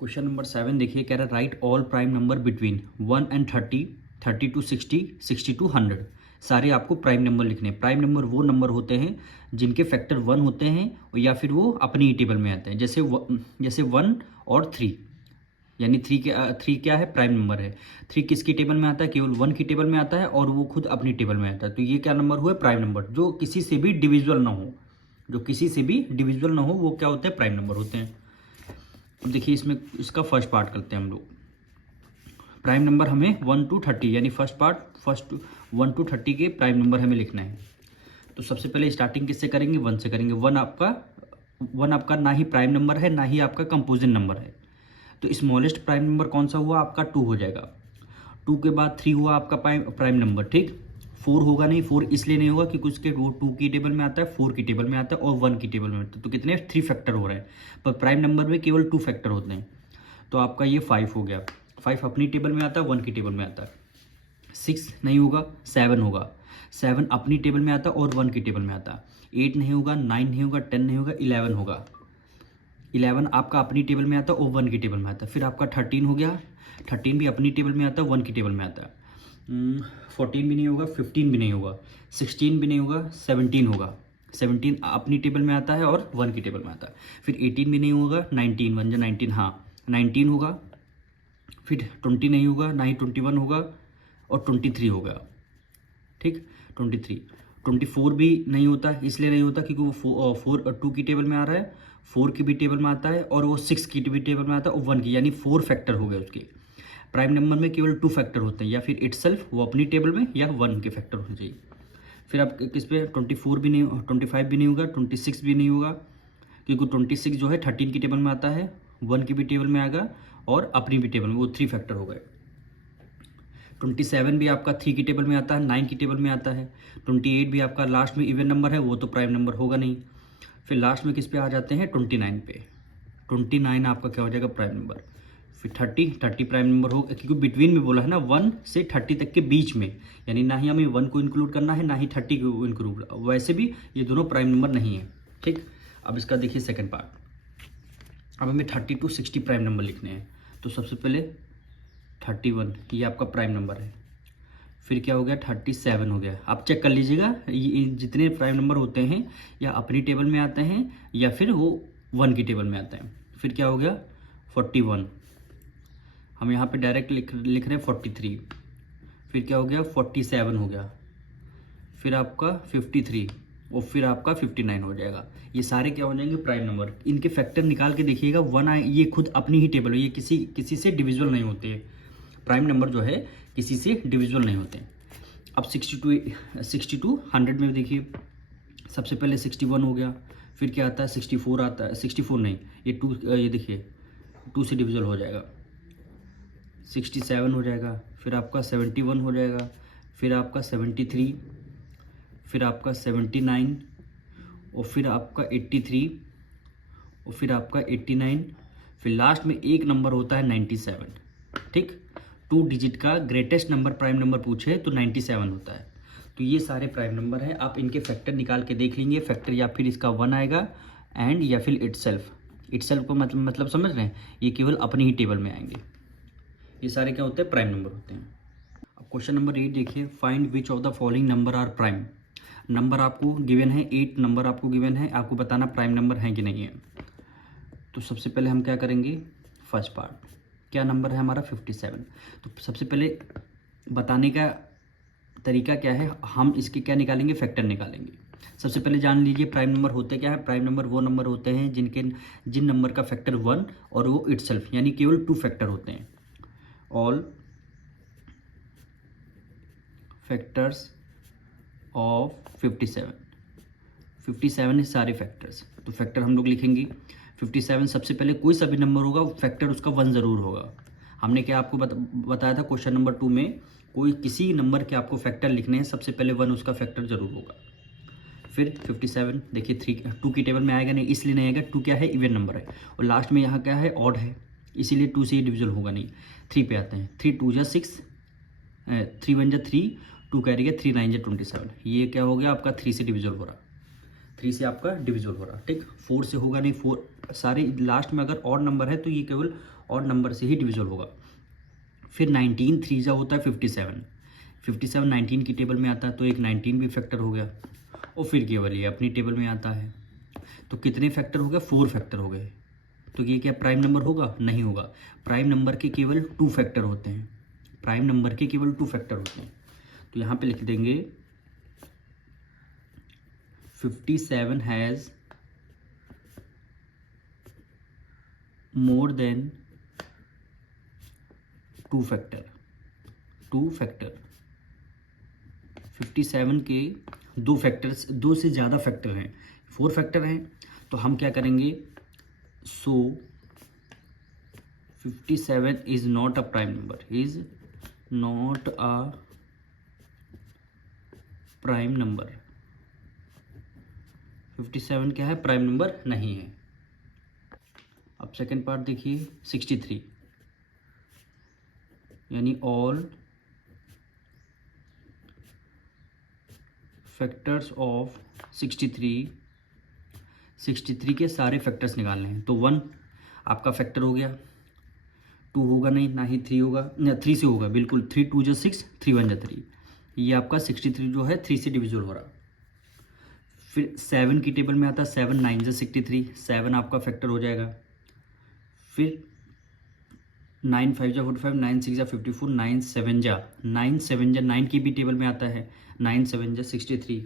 Question number 7 देखिए, कह रहा है write all prime number between 1 and 30, 30 to 60, 60 to 100। सारे आपको प्राइम नंबर लिखने हैं। प्राइम नंबर वो नंबर होते हैं जिनके फैक्टर 1 होते हैं या फिर वो अपनी ही टेबल में आते हैं। जैसे 1 और 3, यानी 3 क्या है, प्राइम नंबर है। 3 किसकी टेबल में आता है, केवल 1 की टेबल में आता है और वो खुद अपनी टेबल में आता है। तो ये क्या नंबर हुआ, प्राइम नंबर, जो किसी से भी डिविजिबल ना हो। जो किसी से भी डिविजिबल ना हो वो क्या होते हैं, प्राइम नंबर होते हैं। अब देखिए इसमें इसका फर्स्ट पार्ट करते हैं हम लोग। प्राइम नंबर हमें 1 टू 30, यानी फर्स्ट 1 टू 30 के प्राइम नंबर हमें लिखना है। तो सबसे पहले स्टार्टिंग किससे करेंगे, 1 से करेंगे। 1 आपका ना ही प्राइम नंबर है ना ही आपका कंपोजिट नंबर है। तो स्मॉलेस्ट प्राइम नंबर कौन सा हुआ आपका, 2 हो जाएगा। 2 के बाद 3 हुआ आपका प्राइम नंबर, ठीक। 4 होगा नहीं, 4 इसलिए नहीं होगा क्योंकि उसके वो 2 की टेबल में आता है, 4 की टेबल में आता है और 1 की टेबल में आता है। तो कितने 3 फैक्टर हो रहे हैं, पर प्राइम नंबर में केवल 2 फैक्टर होते हैं। तो आपका ये 5 हो गया। 5 अपनी टेबल में आता है, 1 की टेबल में आता है। 6 नहीं होगा, 7 होगा। 7 अपनी टेबल में आता है और 1 की टेबल में आता है। 8 नहीं होगा, 9 नहीं होगा, 10 नहीं होगा, 11 होगा। 11 आपका अपनी टेबल में आता है और 1 की टेबल में आता है। फिर आपका 13 हो गया। 13 भी अपनी टेबल में आता है, 1 की टेबल में आता है। 14 भी नहीं होगा, 15 भी नहीं होगा, 16 भी नहीं होगा, 17 होगा। 17 अपनी टेबल में आता है और 1 की टेबल में आता है। फिर 18 भी नहीं होगा, 19 1 जा 19, हाँ 19 होगा। फिर 20 नहीं होगा, ना ही 21 होगा और 23 होगा, ठीक। 23 24 भी नहीं होता, इसलिए नहीं होता क्योंकि वो 2 की टेबल में आ रहा है, 4 की भी टेबल में आता है और वो 6 की भी टेबल में आता है और 1 की, यानी 4 फैक्टर हो गए उसके। प्राइम नंबर में केवल 2 फैक्टर होते हैं, या फिर इटसेल्फ वो अपनी टेबल में या 1 के फैक्टर होने चाहिए। फिर आप किस पे, 24 भी नहीं, 25 भी नहीं होगा, 26 भी नहीं होगा क्योंकि 26 जो है 13 की टेबल में आता है, 1 की भी टेबल में आएगा और अपनी भी टेबल में, वो 3 फैक्टर हो गए। 27 भी आपका 3 की टेबल में आता है, 9 की टेबल में आता है। 28 भी आपका लास्ट में इवन नंबर है, वो तो प्राइम नंबर होगा नहीं। फिर लास्ट में किस पे आ जाते हैं, 29 पे। 29 आपका क्या हो जाएगा, प्राइम नंबर। फिर 30 प्राइम नंबर होगा क्योंकि बिटवीन में बोला है ना, 1 से 30 तक के बीच में, यानी ना ही हमें 1 को इंक्लूड करना है ना ही 30 को इंक्लूड। वैसे भी ये दोनों प्राइम नंबर नहीं है, ठीक। अब इसका देखिए सेकंड पार्ट। अब हमें 30 टू 60 प्राइम नंबर लिखने हैं। तो सबसे पहले 31, ये आपका प्राइम नंबर है। फिर क्या हो गया, 37 हो गया। आप चेक कर लीजिएगा, ये जितने प्राइम नंबर होते हैं या अपनी टेबल में आते हैं या फिर वो 1 की टेबल में आते हैं। फिर क्या हो गया, 41, हम यहाँ पे डायरेक्ट लिख रहे हैं 43। फिर क्या हो गया, 47 हो गया। फिर आपका 53 और फिर आपका 59 हो जाएगा। ये सारे क्या हो जाएंगे, प्राइम नंबर। इनके फैक्टर निकाल के देखिएगा, 1 आए, ये खुद अपनी ही टेबल है, ये किसी से डिविजिबल नहीं होते। प्राइम नंबर जो है किसी से डिविजिबल नहीं होते। अब 60 टू 100 में देखिए, सबसे पहले 61 हो गया। फिर क्या आता है, 64 आता है, 64 नहीं, ये 2, ये देखिए 2 से डिविजिबल हो जाएगा। 67 हो जाएगा। फिर आपका 71 हो जाएगा। फिर आपका 73, फिर आपका 79 और फिर आपका 83 और फिर आपका 89। फिर लास्ट में एक नंबर होता है 97, ठीक। 2 डिजिट का ग्रेटेस्ट नंबर प्राइम नंबर पूछे तो 97 होता है। तो ये सारे प्राइम नंबर हैं, आप इनके फैक्टर निकाल के देख लेंगे। फैक्टर या फिर इसका 1 आएगा एंड या फिर इटसेल्फ को मतलब समझ रहे हैं, ये केवल अपनी ही टेबल में आएंगे। ये सारे क्या होते हैं, प्राइम नंबर होते हैं। अब क्वेश्चन नंबर 8 देखिए, find which of the following number are prime. Number आपको गिवन है, 8 नंबर आपको गिवन है, आपको बताना प्राइम नंबर है कि नहीं है। तो सबसे पहले हम क्या करेंगे, फर्स्ट पार्ट, क्या नंबर है हमारा, 57। तो सबसे पहले बताने का तरीका क्या है, हम इसके क्या निकालेंगे, फैक्टर निकालेंगे। सबसे पहले जान लीजिए प्राइम नंबर होते क्या है। प्राइम नंबर वो नंबर होते हैं जिन नंबर का फैक्टर 1 और वो इटसेल्फ, यानी केवल 2 फैक्टर होते हैं। ऑल फैक्टर्स ऑफ 57 है सारे फैक्टर्स। तो फैक्टर हम लोग लिखेंगे 57। सबसे पहले कोई सा भी नंबर होगा फैक्टर उसका 1 ज़रूर होगा। हमने क्या आपको बताया था क्वेश्चन नंबर 2 में, कोई किसी नंबर के आपको फैक्टर लिखने हैं, सबसे पहले 1 उसका फैक्टर जरूर होगा। फिर 57 देखिए 2 की टेबल में आएगा नहीं, इसलिए नहीं आएगा, 2 क्या है, इवन नंबर है। और लास्ट में यहाँ क्या है, ऑड है, इसीलिए 2 से ही डिविजन होगा नहीं। 3 पे आते हैं, 3 2 जा 6, 3 1 जा 3, 2 कैरी गया, 3 9 जा 27। ये क्या हो गया आपका, 3 से डिविजन हो रहा। 3 से आपका डिविजल हो रहा, ठीक। 4 से होगा नहीं, 4 सारे लास्ट में अगर ऑड नंबर है तो ये केवल ऑड नंबर से ही डिविजल होगा। फिर 19 3 जा होता है 57, 57 19 की टेबल में आता है, तो एक 19 भी फैक्टर हो गया। और फिर केवल ये अपनी टेबल में आता है, तो कितने फैक्टर हो गए? 4 फैक्टर हो गए। तो ये क्या प्राइम नंबर होगा? नहीं होगा। प्राइम नंबर के केवल 2 फैक्टर होते हैं, प्राइम नंबर के केवल 2 फैक्टर होते हैं। तो यहाँ पे लिख देंगे 57 has more than 2 factor, 2 factor. 57 के 2 फैक्टर्स, 2 से ज़्यादा फैक्टर हैं, 4 फैक्टर हैं। तो हम क्या करेंगे? सो 57 is not a prime number, is not a prime number. 57 क्या है? प्राइम नंबर नहीं है। अब सेकेंड पार्ट देखिए, 63, यानी ऑल फैक्टर्स ऑफ 63, 63 के सारे फैक्टर्स निकालने हैं। तो 1 आपका फैक्टर हो गया, 2 होगा नहीं, ना ही 3 होगा, ना 3 से होगा बिल्कुल। 3 2 जा 6, 3 1 जा 3, ये आपका 63 जो है 3 से डिविजल हो रहा। फिर 7 की टेबल में आता है 7 9 जा 63, 7 आपका फैक्टर हो जाएगा। फिर 9 5 जा 45, 9 6 जा 54, 9 7 जा 9 की भी टेबल में आता है, 9 7 जा 63।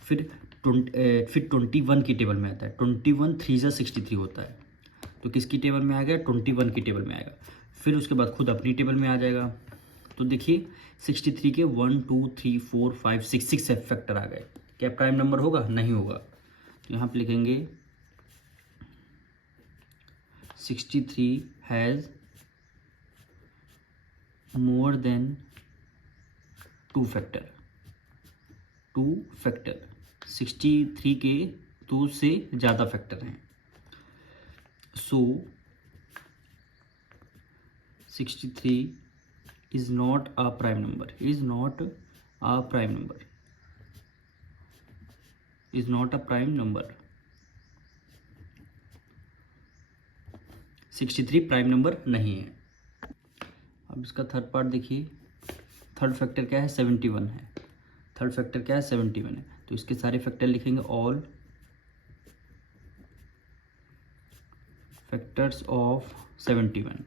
फिर 21 की टेबल में आता है, 21 3 जा 63 होता है। तो किसकी टेबल में आ गया? 21 की टेबल में आएगा। फिर उसके बाद खुद अपनी टेबल में आ जाएगा। तो देखिए 63 के 1 2 3 4 5 6 फैक्टर आ गए। क्या प्राइम नंबर होगा? नहीं होगा। यहाँ पे लिखेंगे 63 has more than 2 factor, 2 factor. 63 के 2 से ज़्यादा फैक्टर हैं। सो 63 is not a prime number, is not a prime number, is not a prime number। 63 prime number नहीं है। अब इसका थर्ड पार्ट देखिए, थर्ड फैक्टर क्या है? 71 है। थर्ड फैक्टर क्या है? 71 है। तो इसके सारे फैक्टर लिखेंगे, all factors of 71,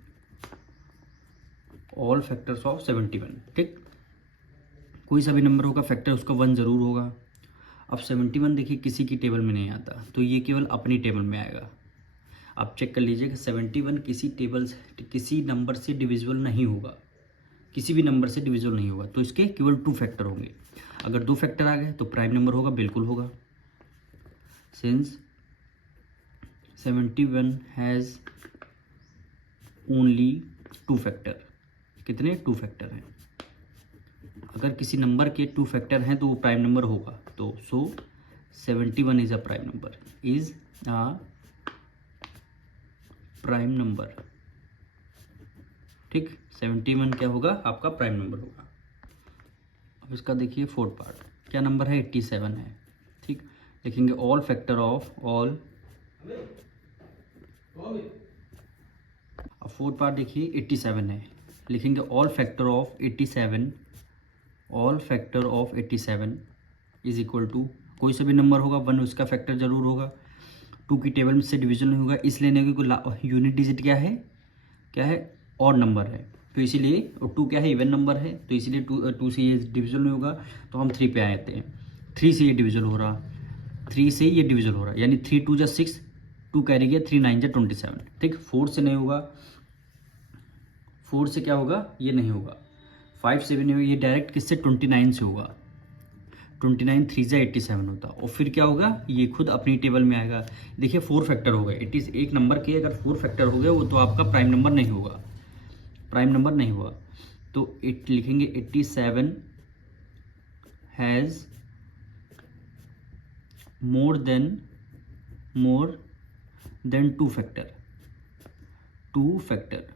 all factors of 71, ठीक। कोई सा भी नंबर होगा फैक्टर उसका 1 ज़रूर होगा। अब 71 देखिए किसी की टेबल में नहीं आता, तो ये केवल अपनी टेबल में आएगा। आप चेक कर लीजिए कि 71 किसी नंबर से डिविजिबल नहीं होगा, किसी भी नंबर से डिविजिबल नहीं होगा। तो इसके केवल 2 फैक्टर होंगे। अगर 2 फैक्टर आ गए तो प्राइम नंबर होगा, बिल्कुल होगा। सिंस 71 हैज़ ओनली 2 फैक्टर, कितने? 2 फैक्टर हैं। अगर किसी नंबर के 2 फैक्टर हैं तो वो प्राइम नंबर होगा। तो सो 71 is a prime number, is a prime number, ठीक। 71 क्या होगा? आपका प्राइम नंबर होगा। अब इसका देखिए फोर्थ पार्ट, क्या नंबर है? 87 है, ठीक। लिखेंगे ऑल फैक्टर ऑफ ऑल। अब फोर्थ पार्ट देखिए 87 है, लिखेंगे all factor of 87, all factor of 87 is equal to, कोई सा भी नंबर होगा 1 उसका फैक्टर जरूर होगा। 2 की टेबल में से डिवीजन नहीं होगा, इसलिए नहीं क्योंकि यूनिट डिजिट क्या है? क्या है? ऑड नंबर है, तो इसीलिए। और 2 क्या है? इवन नंबर है, तो इसीलिए 2 से ये डिविजन नहीं होगा। तो हम 3 पे आए थे, 3 से ये डिविजन हो रहा, 3 से ये डिविजन हो रहा, यानी 3 2 जा 6, 2 कैरी गया, 3 9 जा 27, ठीक। 4 से नहीं होगा, 4 से क्या होगा? ये नहीं होगा। 5 से भी नहीं होगा, ये डायरेक्ट किससे? 29 से होगा। 29 3 जा 87 होता। और फिर क्या होगा? ये खुद अपनी टेबल में आएगा। देखिए 4 फैक्टर हो गए, एक नंबर के अगर 4 फैक्टर हो गए वो तो आपका प्राइम नंबर नहीं होगा, प्राइम नंबर नहीं हुआ। तो लिखेंगे 87 has more than 2 factor, 2 factor.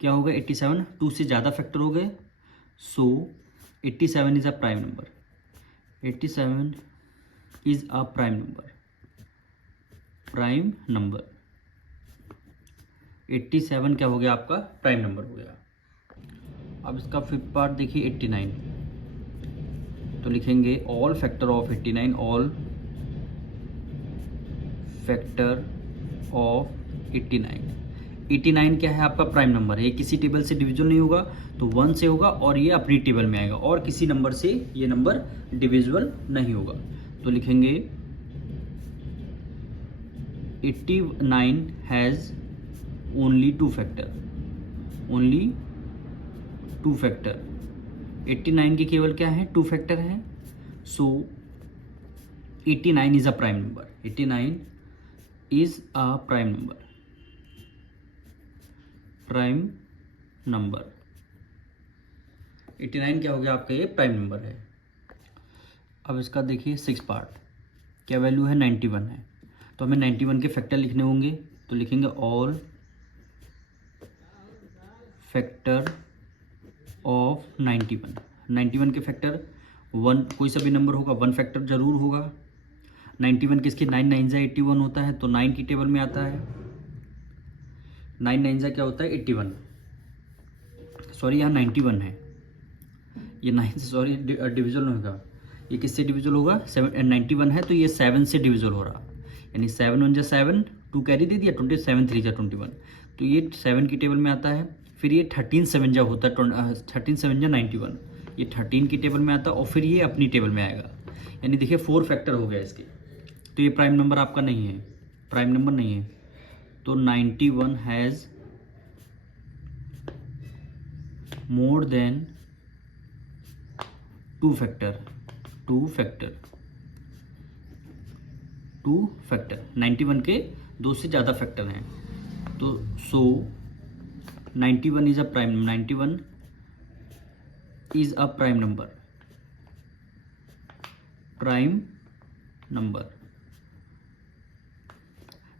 क्या हो गया? 87 2 से ज़्यादा फैक्टर हो गए। सो 87 is a prime number, 87 is a prime number, prime number. 87 क्या हो गया आपका प्राइम नंबर हो गया। अब इसका फिफ्थ पार्ट देखिए 89, तो लिखेंगे all factor of 89, all factor of 89। 89 क्या है आपका प्राइम नंबर है, ये किसी टेबल से डिविजिबल नहीं होगा, तो 1 से होगा और ये अपनी टेबल में आएगा, और किसी नंबर से ये नंबर डिविजिबल नहीं होगा। तो लिखेंगे 89 has only two factor, only two factor. 89 के केवल क्या है, टू फैक्टर है। सो 89 is a prime number, 89 is a prime number, prime number. 89 क्या हो गया आपका, ये प्राइम नंबर है। अब इसका देखिए 6 पार्ट, क्या वैल्यू है 91 है, तो हमें 91 के फैक्टर लिखने होंगे। तो लिखेंगे ऑल फैक्टर ऑफ 91। 91 के फैक्टर 1, कोई सा भी नंबर होगा 1 फैक्टर जरूर होगा। 91 किसके 9 9 जा 81 होता है, तो 9 की टेबल में आता है। 9 9 जा क्या होता है 81, सॉरी यहाँ 91 है, ये 9 से सॉरी डिविजल होगा, ये किससे डिविजल होगा 91 है, तो ये 7 से डिविजल हो रहा, यानी 7 1 जा 7, 2 कैरी दे दिया 27 3 जा 21, तो ये 7 की टेबल में आता है। फिर ये 13 7 जा होता है 13 7 जा 91, ये 13 की टेबल में आता है, और फिर ये अपनी टेबल में आएगा, यानी देखिए 4 फैक्टर हो गया इसके, तो ये प्राइम नंबर आपका नहीं है, प्राइम नंबर नहीं है। तो 91 has more than two factor, two factor, two factor. 91 के 2 से ज़्यादा फैक्टर हैं, तो सो 91 is a prime, 91 is a prime number, prime number.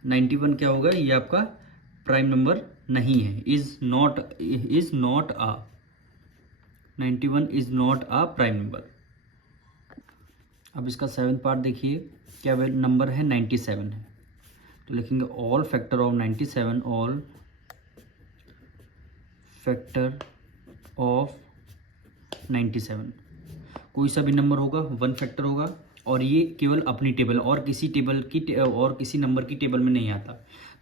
91 क्या होगा, ये आपका प्राइम नंबर नहीं है, is not a, 91 is not a prime number. अब इसका 7th पार्ट देखिए, क्या नंबर है 97 है, तो लिखेंगे all factor of 97, all factor of 97। कोई सा भी नंबर होगा 1 फैक्टर होगा, और ये केवल अपनी टेबल और किसी टेबल की और किसी नंबर की टेबल में नहीं आता,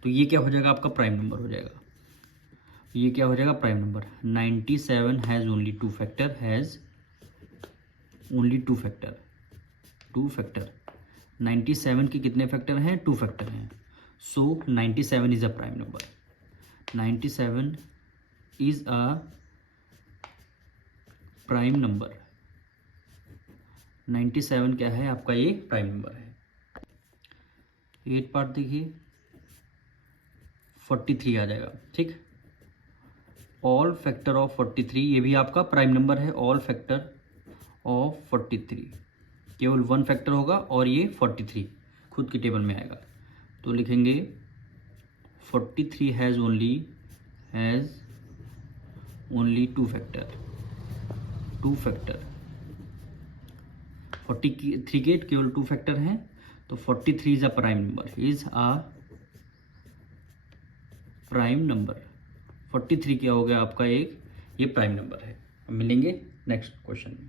तो ये क्या हो जाएगा आपका प्राइम नंबर हो जाएगा, ये क्या हो जाएगा prime number. 97 has only two factor, has only two factor, two factor. 97 के कितने फैक्टर हैं, टू फैक्टर हैं, सो 97 is a prime number, 97 is a prime number. 97 क्या है आपका, ये प्राइम नंबर है। 8 पार्ट देखिए 43 आ जाएगा, ठीक। ऑल फैक्टर ऑफ 43, ये भी आपका प्राइम नंबर है, ऑल फैक्टर ऑफ 43, केवल 1 फैक्टर होगा और ये 43 खुद की टेबल में आएगा, तो लिखेंगे 43 has only two factor, two factor. 43 के केवल 2 फैक्टर हैं, तो 43 is a prime number, is a prime number. 43 क्या हो गया आपका एक, ये प्राइम नंबर है। मिलेंगे नेक्स्ट क्वेश्चन में।